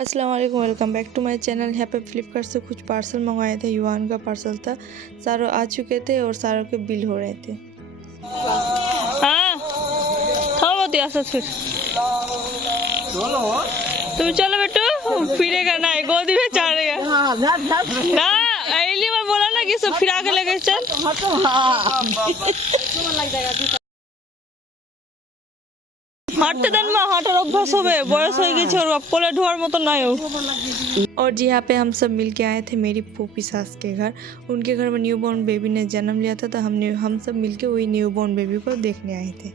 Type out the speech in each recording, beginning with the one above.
अस्सलाम वालेकुम, welcome back to my channel. यहाँ पे फ्लिपकार्ट से कुछ पार्सल मंगवाए थे। युआन का पार्सल था, सारों आ चुके थे और सारों के बिल हो रहे थे। हाँ फिर तुम चलो बेटू, फिरेगा ना, गोदी में चढ़ेगा ना। अली मैं बोला ना कि सब फिरा के लेके चल। हाटते दिन में हाटर अभ्यास होवे, बयस हो गई और अब कोले ढोर मत नहीं हो। और जी यहाँ पे हम सब मिल के आए थे मेरी फूफी सास के घर। उनके घर में न्यूबॉर्न बेबी ने जन्म लिया था, तो हम सब मिल के वही न्यूबॉर्न बेबी को देखने आए थे।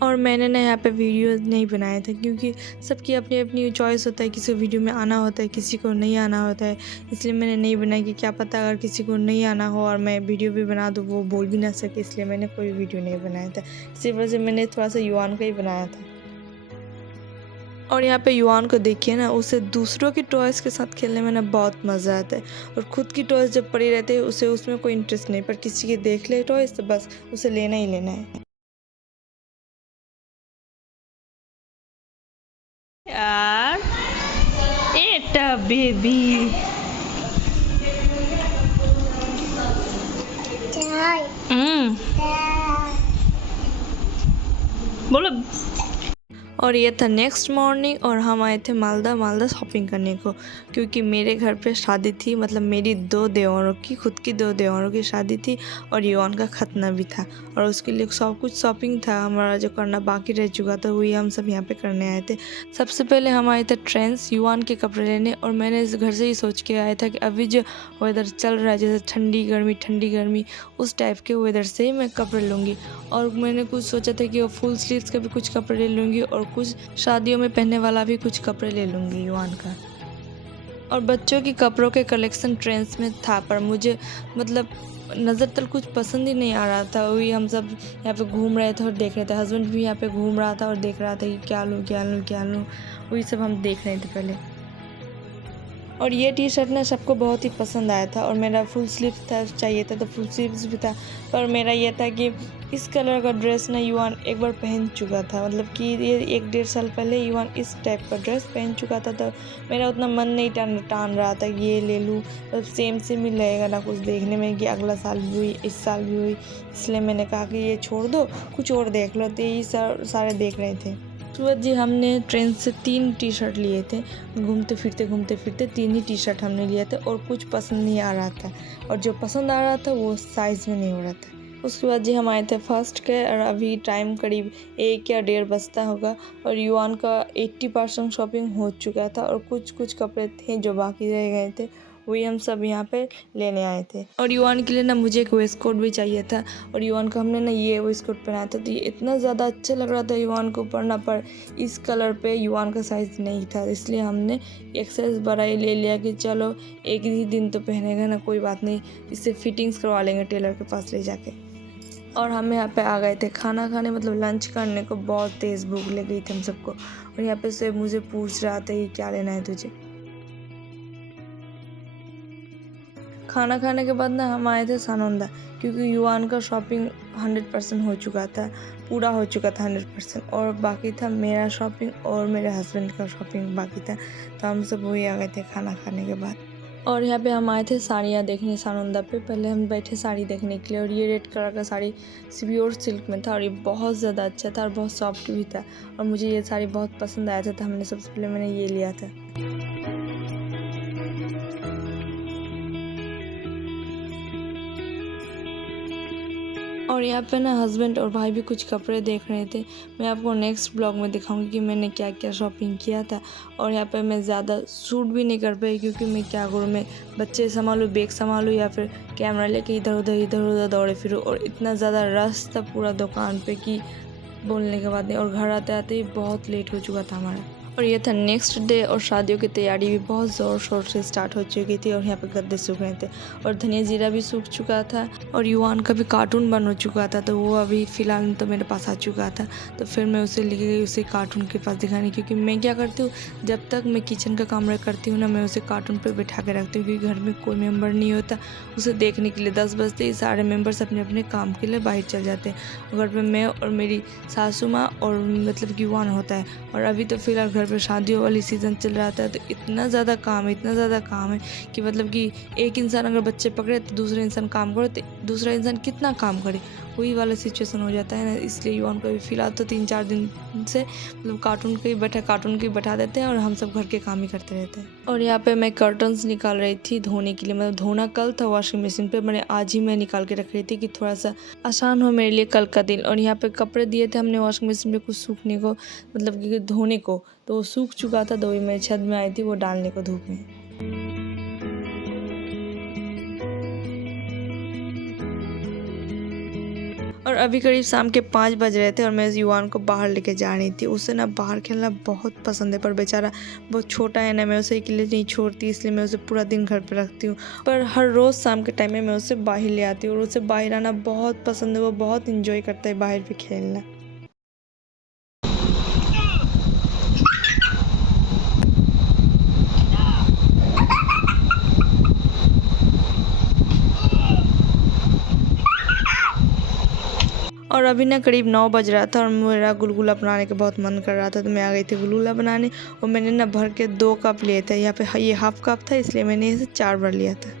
और मैंने ना यहाँ पे वीडियो नहीं बनाया था, क्योंकि सबकी अपनी अपनी चॉइस होता है, किसी को वीडियो में आना होता है, किसी को नहीं आना होता है। इसलिए मैंने नहीं बनाया कि क्या पता अगर किसी को नहीं आना हो और मैं वीडियो भी बना दूँ, वो बोल भी ना सके। इसलिए मैंने कोई वीडियो नहीं बनाया था। इसी वजह से मैंने थोड़ा सा युआन का ही बनाया था। और यहाँ पे युआन को देखिए ना, उसे दूसरों की टॉयज़ के साथ खेलने में ना बहुत मज़ा आता है। और ख़ुद की टॉयज़ जब पड़ी रहती है उसे उसमें कोई इंटरेस्ट नहीं, पर किसी के देख ले टॉयज़ तो बस उसे लेना ही लेना है। यार एटा बेबी बोलो। और ये था नेक्स्ट मॉर्निंग, और हम आए थे मालदा शॉपिंग करने को, क्योंकि मेरे घर पे शादी थी। मतलब मेरी दो देवरों की, खुद की दो देवरों की शादी थी, और युआन का खतना भी था। और उसके लिए सब कुछ शॉपिंग था हमारा जो करना बाकी रह चुका था, वही हम सब यहाँ पे करने आए थे। सबसे पहले हम आए थे ट्रेंड्स युआन के कपड़े लेने। और मैंने इस घर से ही सोच के आया था कि अभी जो वेदर चल रहा है, जैसे ठंडी गर्मी, उस टाइप के वेदर से ही मैं कपड़े लूँगी। और मैंने कुछ सोचा था कि वो फुल स्लीव्स के भी कुछ कपड़े ले लूँगी, और कुछ शादियों में पहनने वाला भी कुछ कपड़े ले लूँगी युआन का। और बच्चों की कपड़ों के कलेक्शन ट्रेंड्स में था, पर मुझे मतलब नज़र तल कुछ पसंद ही नहीं आ रहा था। वही हम सब यहाँ पे घूम रहे थे और देख रहे थे। हस्बैंड भी यहाँ पे घूम रहा था और देख रहा था कि क्या लूँ। वही सब हम देख रहे थे पहले। और ये टी शर्ट ना सबको बहुत ही पसंद आया था, और मेरा फुल स्लीव था चाहिए था, तो फुल स्लीव्स भी था। पर मेरा ये था कि इस कलर का ड्रेस ना युआन एक बार पहन चुका था। मतलब कि ये 1-1.5 साल पहले युआन इस टाइप का ड्रेस पहन चुका था, तो मेरा उतना मन नहीं टान रहा था कि ये ले लूँ। तो सेम ही लगेगा ना कुछ देखने में, कि अगला साल भी हुई, इस साल भी हुई। इसलिए मैंने कहा कि ये छोड़ दो, कुछ और देख लो। तो यही सारे देख रहे थे। सुबह जी हमने ट्रेन से 3 टी शर्ट लिए थे। घूमते फिरते 3 ही टी शर्ट हमने लिए थे, और कुछ पसंद नहीं आ रहा था, और जो पसंद आ रहा था वो साइज़ में नहीं हो रहा था। उसके बाद जी हम आए थे फर्स्ट के, और अभी टाइम करीब 1 या 1:30 बजता होगा, और युआन का 80% शॉपिंग हो चुका था, और कुछ कपड़े थे जो बाकी रह गए थे, वही हम सब यहाँ पे लेने आए थे। और युआन के लिए ना मुझे एक वेस्ट कोट भी चाहिए था, और युआन का हमने ना ये वेस्ट कोट पहनाया था, तो ये इतना ज़्यादा अच्छा लग रहा था युआन को पहनना, पर इस कलर पे युआन का साइज़ नहीं था। इसलिए हमने एक साइज़ बड़ा ही ले लिया कि चलो एक ही दिन तो पहनेगा ना, कोई बात नहीं, इससे फिटिंग्स करवा लेंगे टेलर के पास ले जाके। और हम यहाँ पे आ गए थे खाना खाने, मतलब लंच करने को। बहुत तेज़ भूख लग गई थी हम सबको। और यहाँ पे से मुझे पूछ रहा था कि क्या लेना है तुझे। खाना खाने के बाद ना हम आए थे सानंदा, क्योंकि युआन का शॉपिंग 100% हो चुका था, पूरा हो चुका था 100%। और बाकी था मेरा शॉपिंग और मेरे हस्बैंड का शॉपिंग बाकी था, तो हम सब वही आ गए थे खाना खाने के बाद। और यहाँ पे हम आए थे साड़ियाँ देखने सानंदा पे। पहले हम बैठे साड़ी देखने के लिए, और ये रेड कलर का साड़ी प्योर सिल्क में था, और ये बहुत ज़्यादा अच्छा था और बहुत सॉफ्ट भी था, और मुझे ये साड़ी बहुत पसंद आया था, तो हमने सबसे पहले मैंने ये लिया था। और यहाँ पे ना हस्बैंड और भाई भी कुछ कपड़े देख रहे थे। मैं आपको नेक्स्ट ब्लॉग में दिखाऊंगी कि मैंने क्या क्या शॉपिंग किया था। और यहाँ पे मैं ज़्यादा शूट भी नहीं कर पाई, क्योंकि मैं क्या करूँ, मैं बच्चे संभालूँ, बैग संभालूँ, या फिर कैमरा लेके इधर उधर दौड़े फिरूँ। और इतना ज़्यादा रश था पूरा दुकान पे कि बोलने के बाद नहीं। और घर आते आते ही बहुत लेट हो चुका था हमारा। और ये था नेक्स्ट डे, और शादियों की तैयारी भी बहुत ज़ोर शोर से स्टार्ट हो चुकी थी। और यहाँ पे गद्दे सूख रहे थे, और धनिया जीरा भी सूख चुका था, और युआन का भी कार्टून बन हो चुका था, तो वो अभी फ़िलहाल तो मेरे पास आ चुका था। तो फिर मैं उसे लेके गई उसे कार्टून के पास दिखाने, क्योंकि मैं क्या करती हूँ, जब तक मैं किचन का काम करती हूँ ना, मैं उसे कार्टून पर बैठा के रखती हूँ, क्योंकि घर में कोई मेम्बर नहीं होता उसे देखने के लिए। 10 बजते ही सारे मेम्बर्स अपने अपने काम के लिए बाहर चल जाते हैं। घर पर मैं और मेरी सासू माँ और मतलब कि युआन होता है। और अभी तो फ़िलहाल घर पे शादियों वाली सीज़न चल रहा था, तो इतना ज़्यादा काम है कि मतलब कि एक इंसान अगर बच्चे पकड़े तो दूसरा इंसान काम करे, तो दूसरा इंसान कितना काम करे, वही वाला सिचुएशन हो जाता है ना। इसलिए युवान को अभी फ़िलहाल तो 3-4 दिन से मतलब कार्टून के ही बैठा देते हैं और हम सब घर के काम ही करते रहते हैं। और यहाँ पे मैं कर्टन्स निकाल रही थी धोने के लिए, मतलब धोना कल था वॉशिंग मशीन पे, मैंने आज ही मैं निकाल के रख रही थी कि थोड़ा सा आसान हो मेरे लिए कल का दिन। और यहाँ पे कपड़े दिए थे हमने वॉशिंग मशीन पे कुछ सूखने को, मतलब कि धोने को, तो वो सूख चुका था, तो वही मैं छत में आई थी वो डालने को धूप में। और अभी करीब शाम के 5 बज रहे थे और मैं युवान को बाहर लेके जा रही थी। उसे ना बाहर खेलना बहुत पसंद है, पर बेचारा बहुत छोटा है ना, मैं उसे अकेले नहीं छोड़ती, इसलिए मैं उसे पूरा दिन घर पे रखती हूँ। पर हर रोज़ शाम के टाइम में मैं उसे बाहर ले आती हूँ और उसे बाहर आना बहुत पसंद है, वो बहुत इंजॉय करता है बाहर पे खेलना। और अभी ना करीब 9 बज रहा था और मेरा गुलगुला बनाने का बहुत मन कर रहा था, तो मैं आ गई थी गुलगुला बनाने। और मैंने ना भर के 2 कप लिए थे, यहाँ पे ये हाफ कप था, इसलिए मैंने इसे 4 बार लिया था।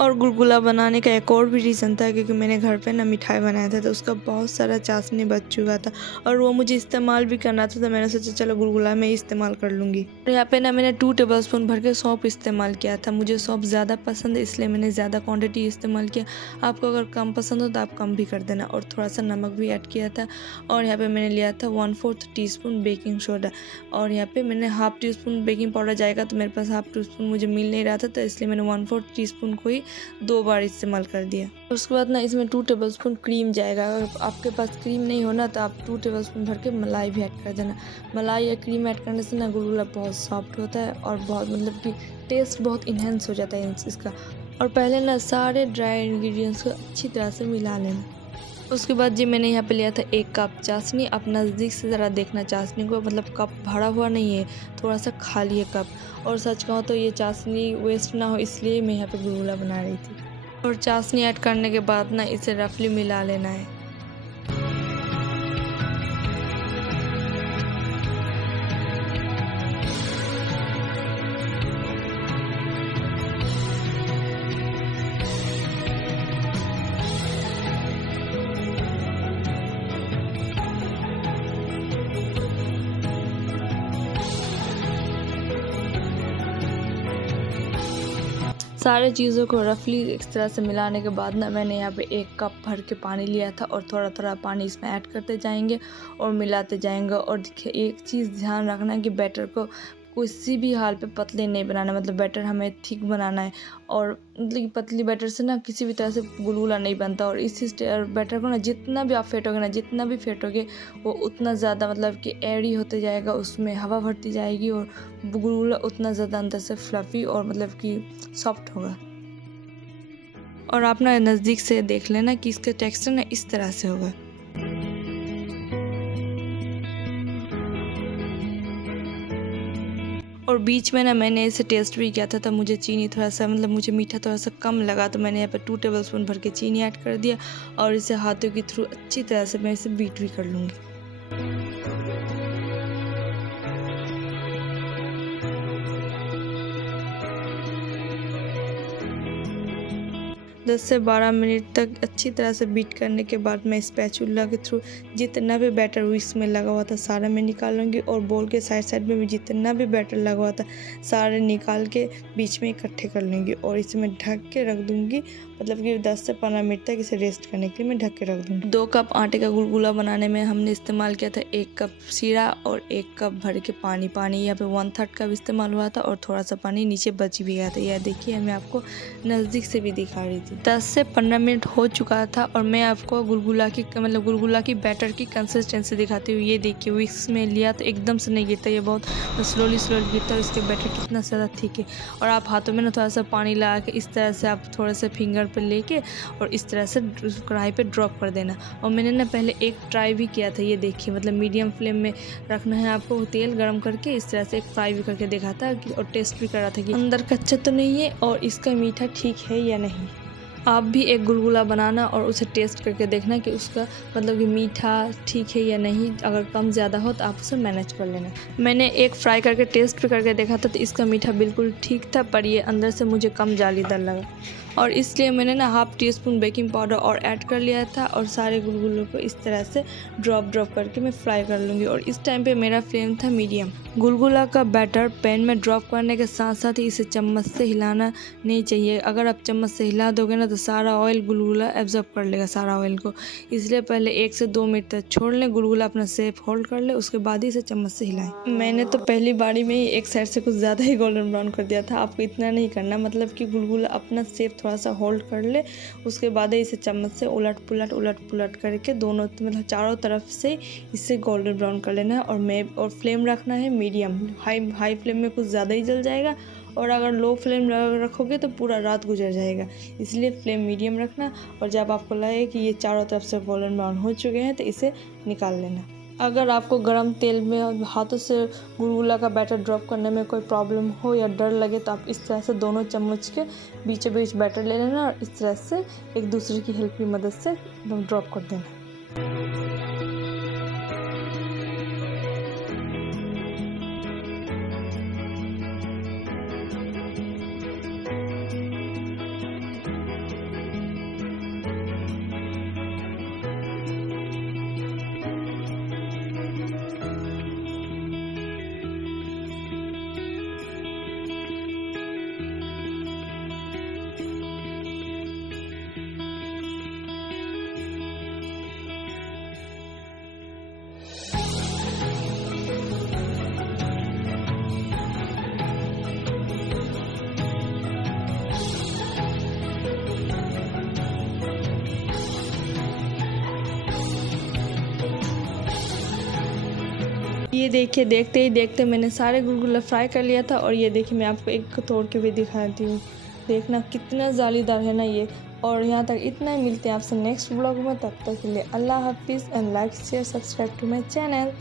और गुलगुला बनाने का एक और भी रीज़न था, क्योंकि मैंने घर पे ना मिठाई बनाया था, तो उसका बहुत सारा चाशनी बच चुका था और वो मुझे इस्तेमाल भी करना था, तो मैंने सोचा चलो गुलगुला में इस्तेमाल कर लूँगी। और यहाँ पे ना मैंने 2 टेबलस्पून भर के सौंफ इस्तेमाल किया था, मुझे सौंफ ज़्यादा पसंद है, इसलिए मैंने ज़्यादा क्वान्टिटी इस्तेमाल किया। आपको अगर कम पसंद हो तो आप कम भी कर देना। और थोड़ा सा नमक भी ऐड किया था। और यहाँ पर मैंने लिया था 1/4 टीस्पून बेकिंग सोडा। और यहाँ पर मैंने हाफ़ टीस्पून बेकिंग पाउडर जाएगा, तो मेरे पास हाफ़ टीस्पून मुझे मिल नहीं रहा था, तो इसलिए मैंने 1/4 टीस्पून को ही 2 बार इस्तेमाल कर दिया। उसके बाद ना इसमें 2 टेबलस्पून क्रीम जाएगा। अगर आपके पास क्रीम नहीं हो ना, तो आप 2 टेबलस्पून भर के मलाई भी ऐड कर देना। मलाई या क्रीम ऐड करने से ना गुलगुला बहुत सॉफ्ट होता है और बहुत मतलब कि टेस्ट बहुत इन्हेंस हो जाता है इसका। और पहले ना सारे ड्राई इंग्रेडिएंट्स को अच्छी तरह से मिला लेना। उसके बाद जी मैंने यहाँ पे लिया था 1 कप चाशनी। आप नज़दीक से ज़रा देखना चाशनी को, मतलब कप भरा हुआ नहीं है, थोड़ा सा खाली है कप। और सच कहूँ तो ये चाशनी वेस्ट ना हो, इसलिए मैं यहाँ पे गुलगुला बना रही थी। और चाशनी ऐड करने के बाद ना इसे रफली मिला लेना है। सारे चीज़ों को रफली इस तरह से मिलाने के बाद ना मैंने यहाँ पे 1 कप भर के पानी लिया था और थोड़ा थोड़ा पानी इसमें ऐड करते जाएंगे और मिलाते जाएंगे। और देखिए एक चीज़ ध्यान रखना कि बैटर को किसी भी हाल पे पतले नहीं बनाना, मतलब बैटर हमें थिक बनाना है। और मतलब कि पतली बैटर से ना किसी भी तरह से गुलगुला नहीं बनता। और इसी बैटर को ना जितना भी आप फेंटोगे ना, जितना भी फेंटोगे वो उतना ज़्यादा मतलब कि एयरी होते जाएगा, उसमें हवा भरती जाएगी और गुलगुला उतना ज़्यादा अंदर से फ्लफ़ी और मतलब कि सॉफ्ट होगा। और आप ना नज़दीक से देख लेना कि इसका टेक्सचर ना इस तरह से होगा। और बीच में ना मैंने इसे टेस्ट भी किया था, तब मुझे चीनी थोड़ा सा मतलब मुझे मीठा थोड़ा सा कम लगा, तो मैंने यहाँ पे 2 टेबलस्पून भर के चीनी ऐड कर दिया और इसे हाथों के थ्रू अच्छी तरह से मैं इसे बीट भी कर लूँगी। 10 से 12 मिनट तक अच्छी तरह से बीट करने के बाद मैं स्पैचुला के थ्रू जितना भी बैटर विस्क में लगा हुआ था सारा मैं निकाल लूँगी। और बोल के साइड में भी जितना भी बैटर लगा हुआ था सारे निकाल के बीच में इकट्ठे कर लूँगी और इसे मैं ढक के रख दूँगी। मतलब कि 10 से 15 मिनट तक इसे रेस्ट करने के लिए मैं ढक के रख दूँगी। 2 कप आटे का गुलगुला बनाने में हमने इस्तेमाल किया था 1 कप शीरा और 1 कप भर के पानी। यहाँ पे 1/3 कप इस्तेमाल हुआ था और थोड़ा सा पानी नीचे बच भी गया था। यह देखिए मैं आपको नज़दीक से भी दिखा रही थी। 10 से 15 मिनट हो चुका था और मैं आपको गुलगुला की बैटर की कंसिस्टेंसी दिखाती हूँ। ये देखिए विक्स में लिया तो एकदम से नहीं गिरता, ये बहुत स्लोली गिरता है। इसके बैटर कितना ज़्यादा थिक है। और आप हाथों में ना थोड़ा सा पानी लगा के इस तरह से आप थोड़ा सा फिंगर पे लेके और इस तरह से कढ़ाई पे ड्रॉप कर देना। और मैंने ना पहले एक ट्राई भी किया था, ये देखिए मतलब मीडियम फ्लेम में रखना है आपको, तेल गर्म करके इस तरह से एक फ्राई भी करके देखा था और टेस्ट भी कर रहा था कि अंदर कच्चा तो नहीं है और इसका मीठा ठीक है या नहीं। आप भी एक गुलगुला बनाना और उसे टेस्ट करके देखना कि उसका मतलब कि मीठा ठीक है या नहीं। अगर कम ज़्यादा हो तो आप उसे मैनेज कर लेना। मैंने एक फ्राई करके टेस्ट भी करके देखा था तो इसका मीठा बिल्कुल ठीक था, पर ये अंदर से मुझे कम जालीदार लगा और इसलिए मैंने ना half tea spoon baking powder और ऐड कर लिया था और सारे गुलगुलों को इस तरह से ड्रॉप करके मैं फ्राई कर लूँगी। और इस टाइम पे मेरा फ्लेम था मीडियम। गुलगुला का बैटर पैन में ड्रॉप करने के साथ साथ ही इसे चम्मच से हिलाना नहीं चाहिए। अगर आप चम्मच से हिला दोगे ना तो सारा ऑयल गुलगुला एब्जॉर्ब कर लेगा सारा ऑयल को, इसलिए पहले 1 से 2 मिनट तक छोड़ लें, गुलगुला अपना शेप होल्ड कर ले, उसके बाद ही इसे चम्मच से हिलाएं। मैंने तो पहली बारी में ही एक साइड से कुछ ज़्यादा ही गोल्डन ब्राउन कर दिया था। आपको इतना नहीं करना, मतलब कि गुलगुला अपना शेप थोड़ा सा होल्ड कर ले, उसके बाद ही इसे चम्मच से उलट पुलट करके दोनों मतलब चारों तरफ से इसे गोल्डन ब्राउन कर लेना है। और फ्लेम रखना है मीडियम। हाई फ्लेम में कुछ ज़्यादा ही जल जाएगा और अगर लो फ्लेम रखोगे तो पूरा रात गुजर जाएगा, इसलिए फ्लेम मीडियम रखना। और जब आपको लगे कि ये चारों तरफ से गोल्डन ब्राउन हो चुके हैं तो इसे निकाल लेना। अगर आपको गरम तेल में हाथों से गुलगुला का बैटर ड्रॉप करने में कोई प्रॉब्लम हो या डर लगे तो आप इस तरह से दोनों चम्मच के बीचों बीच बैटर ले लेना और इस तरह से एक दूसरे की हेल्प की मदद से एकदम ड्रॉप कर देना। ये देखिए, देखते ही देखते मैंने सारे गुलगुला फ्राई कर लिया था और ये देखिए मैं आपको एक तोड़ के भी दिखाती हूँ। देखना कितना जालीदार है ना ये। और यहाँ तक इतना ही, मिलते हैं आपसे नेक्स्ट ब्लॉग में। तब तक के लिए अल्लाह हाफिज़ and like share subscribe to my channel.